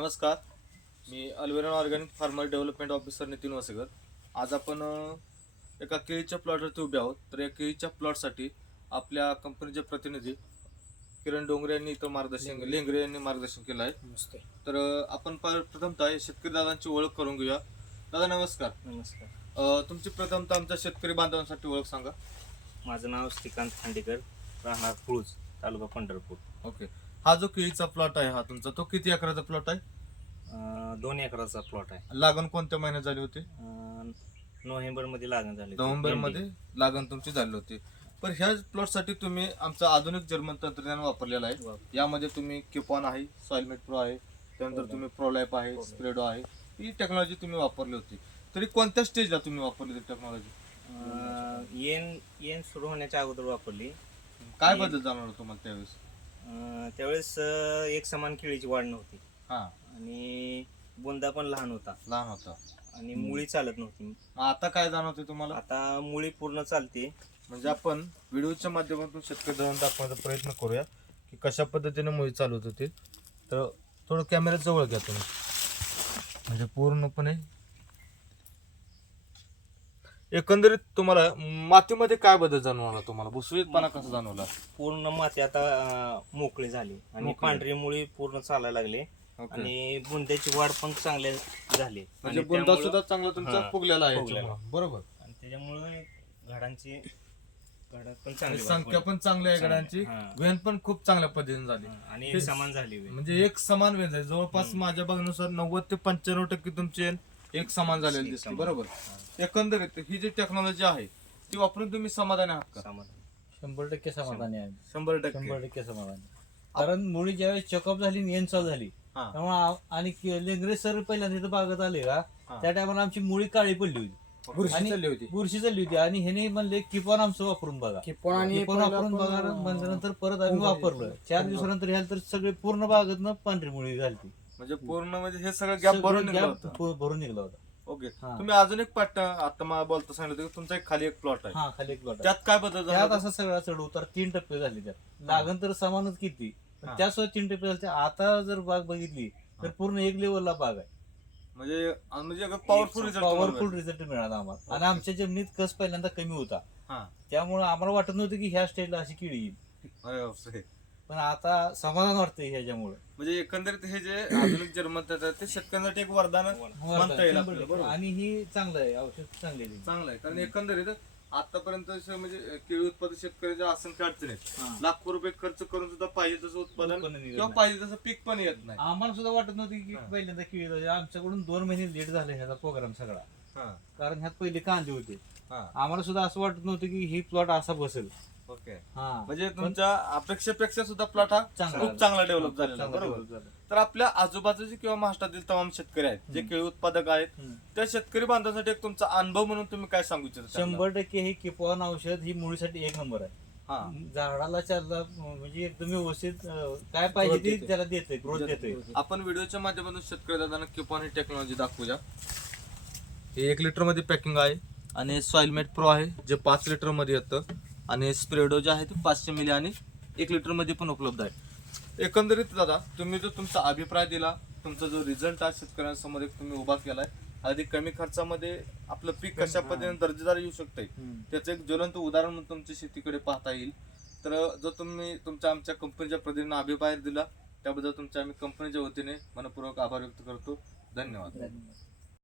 नमस्कार मी अल्वेरन organic farmer development officer Nitin Vasgat आज आपण एका केळीच्या प्लॉटवरती उभे आहोत तर या केळीच्या प्लॉटसाठी आपल्या कंपनीचे प्रतिनिधी किरण डोंगरे यांनी इथं मार्गदर्शन लेंगरे यांनी मार्गदर्शन केलं आहे तर आपण प्रथमतः शेतकरी दादांची ओळख करून घेऊया दादा नमस्कार नमस्कार तुमची प्रथमतः आमच्या शेतकरी बांधवांसाठी ओळख सांगा माझं नाव श्रीकांत खांडेकर राहणार पुळूज तालुका पंढरपूर ओके हा जो केळीचा प्लॉट आहे हा तुमचा तो किती एकराचा प्लॉट आहे दोन एकराचा प्लॉट आहे लागण कोणत्या महिन्यात झाली होती नोव्हेंबर मध्ये लागण झाली नोव्हेंबर मध्ये लागण तुमची झाली होती पर ह्या प्लॉट साठी तुम्ही आमचं आधुनिक जर्मन तंत्रज्ञान वापरलेलं आहे यामध्ये तुम्ही किपॉन आहे सॉइलमेट प्रो आहे त्यानंतर हो तुम्ही प्रोलॅप आहे स्प्रेडो हो आहे ही टेक्नॉलॉजी तुम्ही वापरली होती तरी कोणत्या स्टेजला तुम्ही वापरली होती टेक्नॉलॉजी एन येन येन सुरू होण्याच्या अगोदर वापरली काय बदल जाणार तुम्हाला त्यावेळेस त्यावेळेस एक समान केळीची वाढ नव्हती हा आणि बोंदा पण लहान होता लहान होता आणि मुळी चालत नव्हती आता काय जाणवते तुम्हाला आता मुळी पूर्ण चालते म्हणजे आपण व्हिडिओच्या माध्यमातून शेतकरी धरण दाखवण्याचा प्रयत्न करूया की कशा पद्धतीने मुळी चालवत होती तर थोडं कॅमेरा जवळ घ्या तुम्ही म्हणजे पूर्णपणे एकंदरीत तुम्हाला मातीमध्ये काय बदल जाणवला तुम्हाला भुसवीतपणा कसा जाणवला पूर्ण माती आता मोकळी झाली आणि पांढरी मुळी पूर्ण चालायला लागले आणि बुंद्याची वाढ पण चांगली झाली म्हणजे बुंदा सुद्धा चांगला तुमचा फुगलेला आहे बरोबर आणि त्याच्यामुळे घडांची संख्या पण चांगली आहे घडांची वेन पण खूप चांगल्या पद्धतीने झाली आणि समान झाली म्हणजे एक समान वेन झाली जवळपास माझ्या बघण्यानुसार नव्वद ते पंच्याण्णव टक्के तुमचे एक समान झालेली दिसते बरोबर एकंदरीत ही जी टेक्नॉलॉजी आहे ती वापरून तुम्ही समाधानी आहात का शंभर टक्के समाधानी आहे शंभर टक्के शंभर टक्के समाधानी कारण मुळी ज्यावेळेस चेकअप झाली आणि झाली तेव्हा आणि के- सर पहिल्यांदा इथं बागत आले का त्या टायमाला आमची मुळी काळी पडली होती बुरशी चालली होती बुरशी चालली होती आणि ह्याने म्हणले किपॉन आमचं वापरून बघा किपॉन आणि वापरून बघा म्हणजे नंतर परत आम्ही वापरलं चार दिवसानंतर ह्याल तर सगळे पूर्ण बागतनं पांढरी मुळी घालती म्हणजे पूर्ण म्हणजे हे सगळं गॅप भरून भरून निघला होता ओके तुम्ही अजून एक पार्ट आता मला बोलता सांगितलं की तुमचा एक खाली एक प्लॉट आहे खाली एक प्लॉट त्यात काय बदल झाला त्यात असं सगळा चढ उतार तीन टप्पे झाले त्यात लागण तर समानच किती पण सुद्धा त्यासोबत तीन टप्पे झाले आता जर बाग बघितली तर पूर्ण एक लेवलला बाग आहे म्हणजे म्हणजे पॉवरफुल रिझल्ट पॉवरफुल रिझल्ट मिळाला आम्हाला आणि आमच्या जमिनीत कस पहिल्यांदा कमी होता त्यामुळे आम्हाला वाटत नव्हतं की ह्या स्टेजला अशी किडी येईल पण आता समाधान वाटतंय ह्याच्यामुळे म्हणजे एकंदरीत हे जे आधुनिक जन्म ते शेतकऱ्यांसाठी एक वरदान आणि ही चांगलं आहे औषध चांगली चांगलं आहे कारण एकंदरीत आतापर्यंत म्हणजे केळी उत्पादन शेतकऱ्याच्या असंख्य अडचणी लाखो रुपये खर्च करून सुद्धा पाहिजे तसं उत्पादन पण किंवा पाहिजे तसं पीक पण येत नाही आम्हाला सुद्धा वाटत नव्हती की पहिल्यांदा केळी आमच्याकडून दोन महिने लेट झाले ह्याचा प्रोग्राम सगळा कारण ह्यात पहिले कांदे होते आम्हाला सुद्धा असं वाटत नव्हतं की ही प्लॉट असा बसेल म्हणजे तुमच्या अपेक्षेपेक्षा सुद्धा प्लॉट हा चांगला खूप चांगला डेव्हलप झालेला बरोबर तर आपल्या आजूबाजूचे किंवा महाराष्ट्रातील तमाम शेतकरी आहेत जे केळी उत्पादक आहेत त्या शेतकरी बांधवासाठी एक तुमचा अनुभव म्हणून तुम्ही काय सांगू इच्छिता शंभर टक्के हे किपॉन औषध ही मुळीसाठी एक नंबर आहे हा झाडाला चालला म्हणजे एकदम व्यवस्थित काय पाहिजे ते त्याला देते ग्रोथ देते आपण व्हिडिओच्या माध्यमातून शेतकरी दादांना किपॉन ही टेक्नॉलॉजी दाखवूया हे एक लिटर मध्ये पॅकिंग आहे आणि सॉइलमेट प्रो आहे जे पाच लिटर मध्ये येतं आणि स्प्रेडो जे आहे ते पाचशे मिली आणि एक लिटरमध्ये पण उपलब्ध आहे एकंदरीत दादा तुम्ही जो तुमचा अभिप्राय दिला तुमचा जो रिझल्ट आहे शेतकऱ्यांसमोर एक तुम्ही उभा केला आहे अधिक कमी खर्चामध्ये आपलं पीक कशा पद्धतीने दर्जेदार येऊ शकतंय त्याचं एक ज्वलंत उदाहरण म्हणून तुमच्या शेतीकडे पाहता येईल तर जो तुम्ही तुमच्या आमच्या कंपनीच्या प्रतिनिधी अभिप्राय दिला त्याबद्दल तुमच्या आम्ही कंपनीच्या वतीने मनपूर्वक आभार व्यक्त करतो धन्यवाद